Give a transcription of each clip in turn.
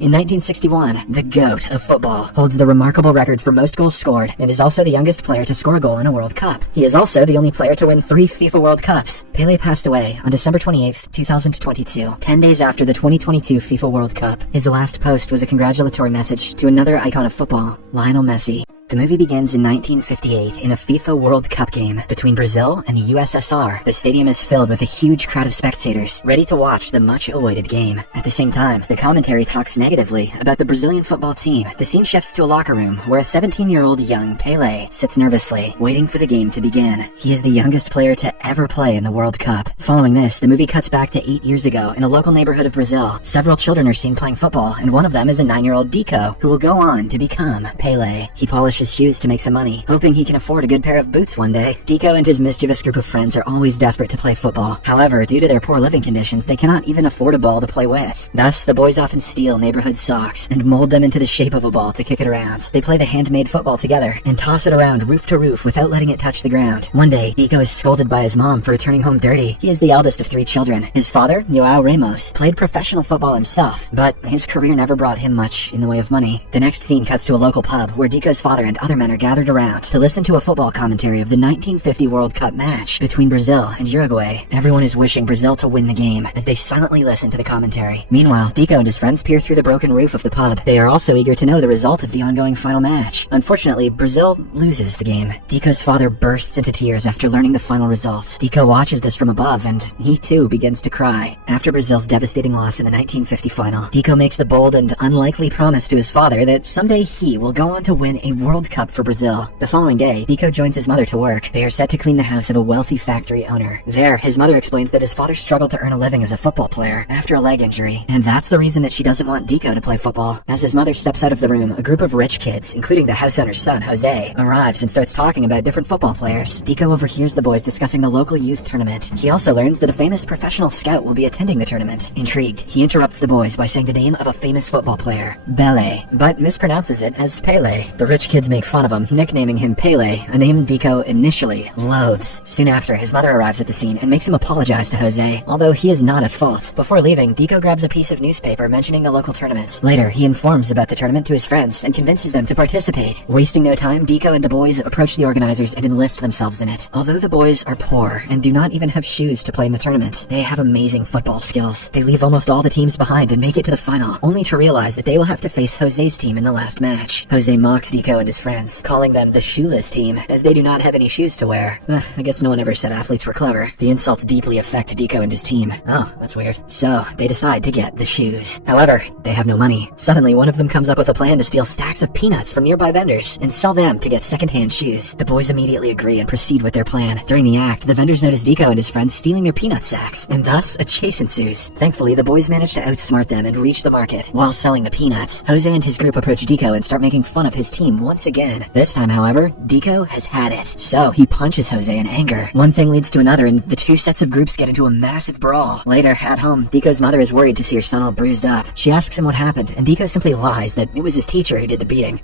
In 1961, the GOAT of football holds the remarkable record for most goals scored and is also the youngest player to score a goal in a World Cup. He is also the only player to win 3 FIFA World Cups. Pelé passed away on December 28, 2022, 10 days after the 2022 FIFA World Cup. His last post was a congratulatory message to another icon of football, Lionel Messi. The movie begins in 1958 in a FIFA World Cup game between Brazil and the USSR. The stadium is filled with a huge crowd of spectators ready to watch the much-awaited game. At the same time, the commentary talks negatively about the Brazilian football team. The scene shifts to a locker room where a 17-year-old young Pelé sits nervously, waiting for the game to begin. He is the youngest player to ever play in the World Cup. Following this, the movie cuts back to 8 years ago in a local neighborhood of Brazil. Several children are seen playing football, and one of them is a 9-year-old Deco, who will go on to become Pelé. He polishes his shoes to make some money, hoping he can afford a good pair of boots one day. Deco and his mischievous group of friends are always desperate to play football. However, due to their poor living conditions, they cannot even afford a ball to play with. Thus, the boys often steal neighborhood socks and mold them into the shape of a ball to kick it around. They play the handmade football together and toss it around roof to roof without letting it touch the ground. One day, Deco is scolded by his mom for returning home dirty. He is the eldest of 3 children. His father, João Ramos, played professional football himself, but his career never brought him much in the way of money. The next scene cuts to a local pub where Deco's father and other men are gathered around to listen to a football commentary of the 1950 World Cup match between Brazil and Uruguay. Everyone is wishing Brazil to win the game as they silently listen to the commentary. Meanwhile, Deco and his friends peer through the broken roof of the pub. They are also eager to know the result of the ongoing final match. Unfortunately, Brazil loses the game. Deco's father bursts into tears after learning the final result. Deco watches this from above and he too begins to cry. After Brazil's devastating loss in the 1950 final, Deco makes the bold and unlikely promise to his father that someday he will go on to win a World Cup for Brazil. The following day, Deco joins his mother to work. They are set to clean the house of a wealthy factory owner. There, his mother explains that his father struggled to earn a living as a football player after a leg injury, and that's the reason that she doesn't want Deco to play football. As his mother steps out of the room, a group of rich kids, including the house owner's son, Jose, arrives and starts talking about different football players. Deco overhears the boys discussing the local youth tournament. He also learns that a famous professional scout will be attending the tournament. Intrigued, he interrupts the boys by saying the name of a famous football player, Pelé, but mispronounces it as Pele. The rich kids make fun of him, nicknaming him Pelé, a name Deco initially loathes. Soon after, his mother arrives at the scene and makes him apologize to Jose, although he is not at fault. Before leaving, Deco grabs a piece of newspaper mentioning the local tournament. Later, he informs about the tournament to his friends and convinces them to participate. Wasting no time, Deco and the boys approach the organizers and enlist themselves in it. Although the boys are poor and do not even have shoes to play in the tournament, they have amazing football skills. They leave almost all the teams behind and make it to the final, only to realize that they will have to face Jose's team in the last match. Jose mocks Deco and his friends, calling them the shoeless team, as they do not have any shoes to wear. I guess no one ever said athletes were clever. The insults deeply affect Deco and his team. Oh, that's weird. So, they decide to get the shoes. However, they have no money. Suddenly, one of them comes up with a plan to steal stacks of peanuts from nearby vendors and sell them to get second-hand shoes. The boys immediately agree and proceed with their plan. During the act, the vendors notice Deco and his friends stealing their peanut sacks, and thus a chase ensues. Thankfully, the boys manage to outsmart them and reach the market. While selling the peanuts, Jose and his group approach Deco and start making fun of his team once again. This time, however, Deco has had it. So, he punches Jose in anger. One thing leads to another, and the two sets of groups get into a massive brawl. Later, at home, Deco's mother is worried to see her son all bruised up. She asks him what happened, and Deco simply lies that it was his teacher who did the beating.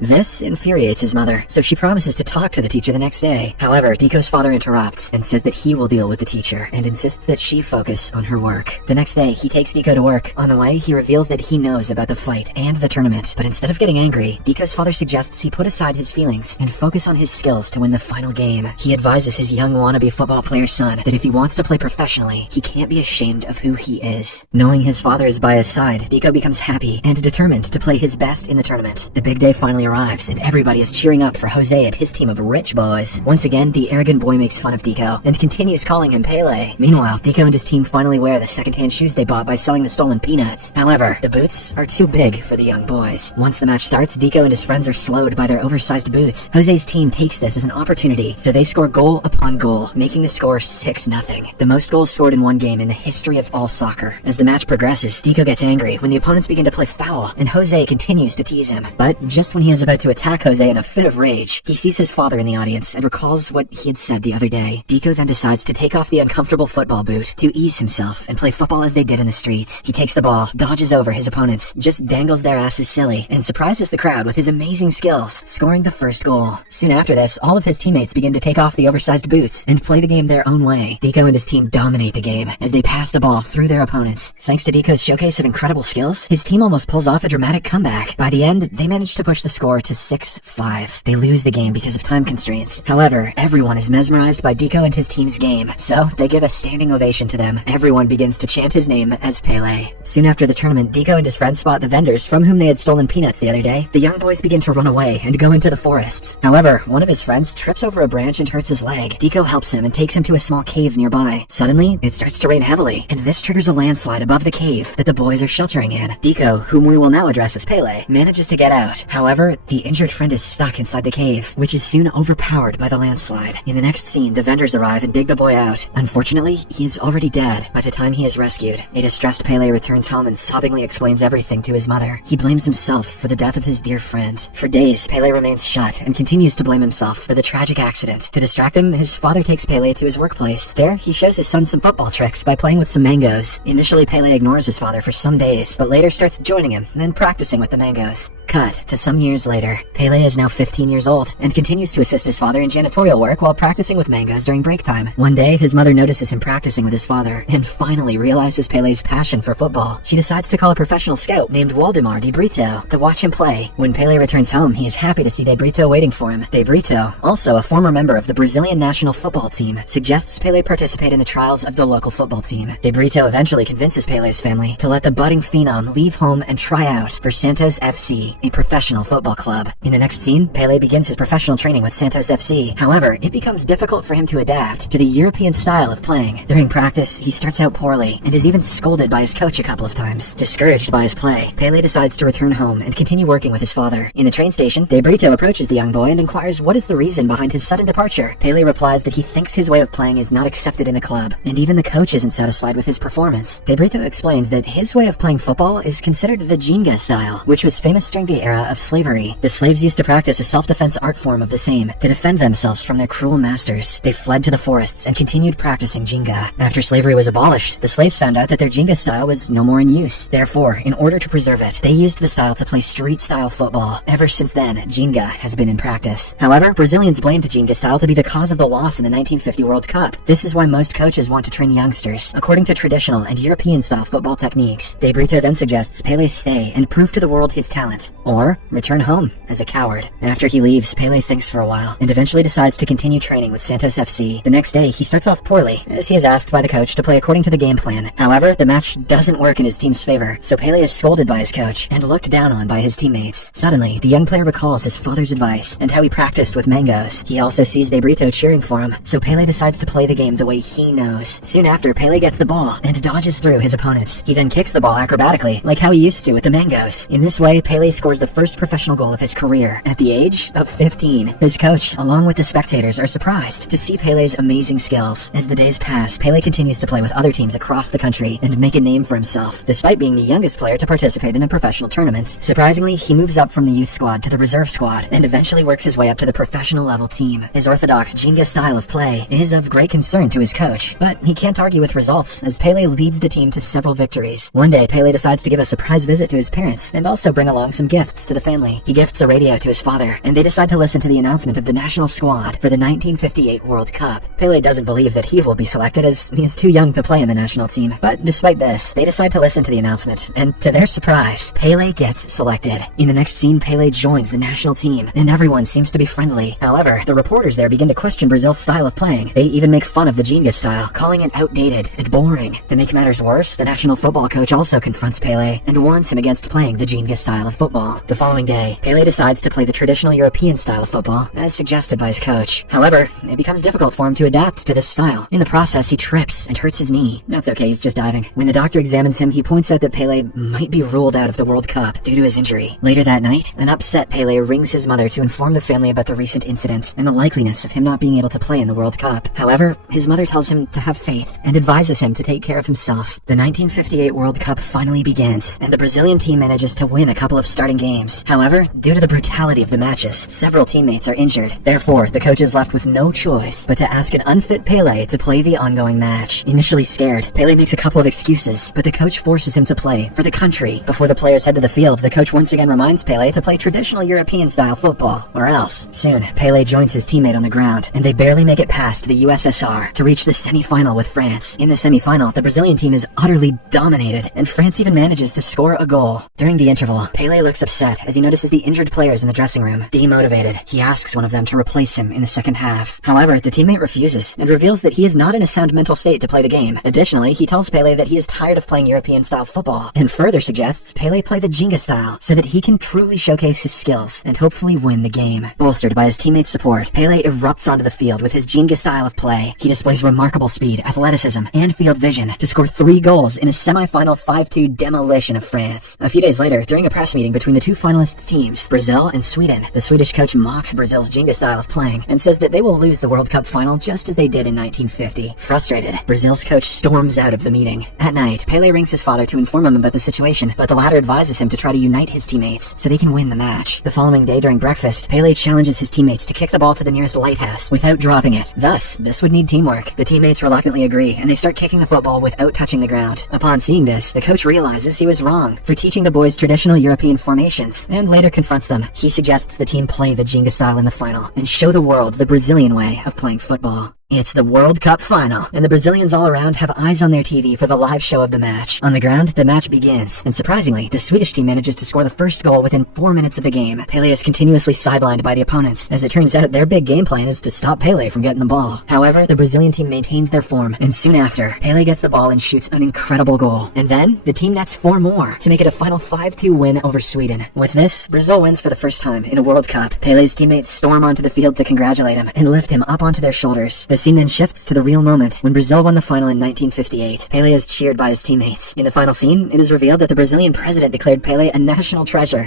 This infuriates his mother, so she promises to talk to the teacher the next day. However, Deco's father interrupts and says that he will deal with the teacher, and insists that she focus on her work. The next day, he takes Deco to work. On the way, he reveals that he knows about the fight and the tournament, but instead of getting angry, Deco's father suggests he put aside his feelings and focus on his skills to win the final game. He advises his young wannabe football player son that if he wants to play professionally, he can't be ashamed of who he is. Knowing his father is by his side, Deco becomes happy and determined to play his best in the tournament. The big day finally arrives, and everybody is cheering up for Jose and his team of rich boys. Once again, the arrogant boy makes fun of Deco and continues calling him Pelé. Meanwhile, Deco and his team finally wear the second-hand shoes they bought by selling the stolen peanuts. However, the boots are too big for the young boys. Once the match starts, Deco and his friends are slowed by their oversized boots. Jose's team takes this as an opportunity, so they score goal upon goal, making the score 6-0. The most goals scored in one game in the history of all soccer. As the match progresses, Deco gets angry when the opponents begin to play foul, and Jose continues to tease him. But just when he is about to attack Jose in a fit of rage, he sees his father in the audience and recalls what he had said the other day. Deco then decides to take off the uncomfortable football boot to ease himself and play football as they did in the streets. He takes the ball, dodges over his opponents, just dangles their asses silly, and surprises the crowd with his amazing skill skills, scoring the first goal. Soon after this, all of his teammates begin to take off the oversized boots and play the game their own way. Deco and his team dominate the game as they pass the ball through their opponents. Thanks to Deco's showcase of incredible skills, his team almost pulls off a dramatic comeback. By the end, they manage to push the score to 6-5. They lose the game because of time constraints. However, everyone is mesmerized by Deco and his team's game, so they give a standing ovation to them. Everyone begins to chant his name as Pele. Soon after the tournament, Deco and his friends spot the vendors from whom they had stolen peanuts the other day. The young boys begin to run away and go into the forests. However, one of his friends trips over a branch and hurts his leg. Deco helps him and takes him to a small cave nearby. Suddenly, it starts to rain heavily, and this triggers a landslide above the cave that the boys are sheltering in. Deco, whom we will now address as Pele, manages to get out. However, the injured friend is stuck inside the cave, which is soon overpowered by the landslide. In the next scene, the vendors arrive and dig the boy out. Unfortunately, he is already dead by the time he is rescued. A distressed Pele returns home and sobbingly explains everything to his mother. He blames himself for the death of his dear friend. For days, Pele remains shut and continues to blame himself for the tragic accident. To distract him, his father takes Pele to his workplace. There, he shows his son some football tricks by playing with some mangoes. Initially, Pele ignores his father for some days, but later starts joining him and practicing with the mangoes. Cut to some years later. Pele is now 15 years old and continues to assist his father in janitorial work while practicing with mangoes during break time. One day, his mother notices him practicing with his father and finally realizes Pele's passion for football. She decides to call a professional scout named Waldemar De Brito to watch him play. When Pele returns home, he is happy to see De Brito waiting for him. De Brito, also a former member of the Brazilian national football team, suggests Pele participate in the trials of the local football team. De Brito eventually convinces Pele's family to let the budding phenom leave home and try out for Santos FC, a professional football club. In the next scene, Pele begins his professional training with Santos FC. However, it becomes difficult for him to adapt to the European style of playing. During practice, he starts out poorly and is even scolded by his coach a couple of times. Discouraged by his play, Pele decides to return home and continue working with his father. In the train station, De Brito approaches the young boy and inquires what is the reason behind his sudden departure. Pele replies that he thinks his way of playing is not accepted in the club, and even the coach isn't satisfied with his performance. De Brito explains that his way of playing football is considered the Jenga style, which was famous during the era of slavery. The slaves used to practice a self-defense art form of the same to defend themselves from their cruel masters. They fled to the forests and continued practicing Jenga. After slavery was abolished, the slaves found out that their Jenga style was no more in use. Therefore, in order to preserve it, they used the style to play street-style football. Ever since then, Jenga has been in practice. However, Brazilians blamed Jenga style to be the cause of the loss in the 1950 World Cup. This is why most coaches want to train youngsters according to traditional and European-style football techniques. De Brito then suggests Pele stay and prove to the world his talent, or return home as a coward. After he leaves, Pele thinks for a while and eventually decides to continue training with Santos FC. The next day, he starts off poorly, as he is asked by the coach to play according to the game plan. However, the match doesn't work in his team's favor, so Pele is scolded by his coach and looked down on by his teammates. Suddenly, the young player recalls his father's advice and how he practiced with mangoes. He also sees De Brito cheering for him, so Pele decides to play the game the way he knows. Soon after, Pele gets the ball and dodges through his opponents. He then kicks the ball acrobatically, like how he used to with the mangoes. In this way, Pele scores the first professional goal of his career at the age of 15. His coach, along with the spectators, are surprised to see Pele's amazing skills. As the days pass, Pele continues to play with other teams across the country and make a name for himself, despite being the youngest player to participate in a professional tournament. Surprisingly, he moves up from the youth squad to the reserve squad and eventually works his way up to the professional level team. His orthodox Jenga style of play is of great concern to his coach, but he can't argue with results as Pele leads the team to several victories. One day, Pele decides to give a surprise visit to his parents and also bring along some gifts to the family. He gifts a radio to his father, and they decide to listen to the announcement of the national squad for the 1958 World Cup. Pele doesn't believe that he will be selected as he is too young to play in the national team, but despite this, they decide to listen to the announcement, and to their surprise, Pele gets selected. In the next scene, Pele joins the national team, and everyone seems to be friendly. However, the reporters there begin to question Brazil's style of playing. They even make fun of the Jenga style, calling it outdated and boring. To make matters worse, the national football coach also confronts Pele and warns him against playing the Jenga style of football. The following day, Pele decides to play the traditional European style of football, as suggested by his coach. However, it becomes difficult for him to adapt to this style. In the process, he trips and hurts his knee. That's okay, he's just diving. When the doctor examines him, he points out that Pele might be ruled out of the World Cup due to his injury. Later that night, an upset Pele rings his mother to inform the family about the recent incident and the likeliness of him not being able to play in the World Cup. However, his mother tells him to have faith and advises him to take care of himself. The 1958 World Cup finally begins, and the Brazilian team manages to win a couple of starting games. However, due to the brutality of the matches, several teammates are injured. Therefore, the coach is left with no choice but to ask an unfit Pele to play the ongoing match. Initially scared, Pele makes a couple of excuses, but the coach forces him to play for the country. Before the players head to the field, the coach once again reminds Pele to play traditional European-style football, or else. Soon, Pelé joins his teammate on the ground, and they barely make it past the USSR to reach the semi-final with France. In the semi-final, the Brazilian team is utterly dominated, and France even manages to score a goal. During the interval, Pelé looks upset as he notices the injured players in the dressing room. Demotivated, he asks one of them to replace him in the second half. However, the teammate refuses and reveals that he is not in a sound mental state to play the game. Additionally, he tells Pelé that he is tired of playing European-style football, and further suggests Pelé play the Jenga style so that he can truly showcase his skills and hopefully win the game. Bolstered by his teammates' support, Pelé erupts onto the field with his Jenga style of play. He displays remarkable speed, athleticism, and field vision to score 3 goals in a semi-final 5-2 demolition of France. A few days later, during a press meeting between the two finalists' teams, Brazil and Sweden, the Swedish coach mocks Brazil's Jenga style of playing and says that they will lose the World Cup final just as they did in 1950. Frustrated, Brazil's coach storms out of the meeting. At night, Pelé rings his father to inform him about the situation, but the latter advises him to try to unite his teammates so they can win the match. The following day during breakfast, Pelé challenges his teammates to kick the ball to the nearest lighthouse without dropping it. Thus, this would need teamwork. The teammates reluctantly agree, and they start kicking the football without touching the ground. Upon seeing this, the coach realizes he was wrong for teaching the boys traditional European formations, and later confronts them. He suggests the team play the Jenga style in the final, and show the world the Brazilian way of playing football. It's the World Cup final, and the Brazilians all around have eyes on their TV for the live show of the match. On the ground, the match begins, and surprisingly, the Swedish team manages to score the first goal within 4 minutes of the game. Pelé is continuously sidelined by the opponents. As it turns out, their big game plan is to stop Pelé from getting the ball. However, the Brazilian team maintains their form, and soon after, Pelé gets the ball and shoots an incredible goal. And then, the team nets 4 more to make it a final 5-2 win over Sweden. With this, Brazil wins for the first time in a World Cup. Pelé's teammates storm onto the field to congratulate him and lift him up onto their shoulders. The scene then shifts to the real moment when Brazil won the final in 1958. Pelé is cheered by his teammates. In the final scene, it is revealed that the Brazilian president declared Pelé a national treasure.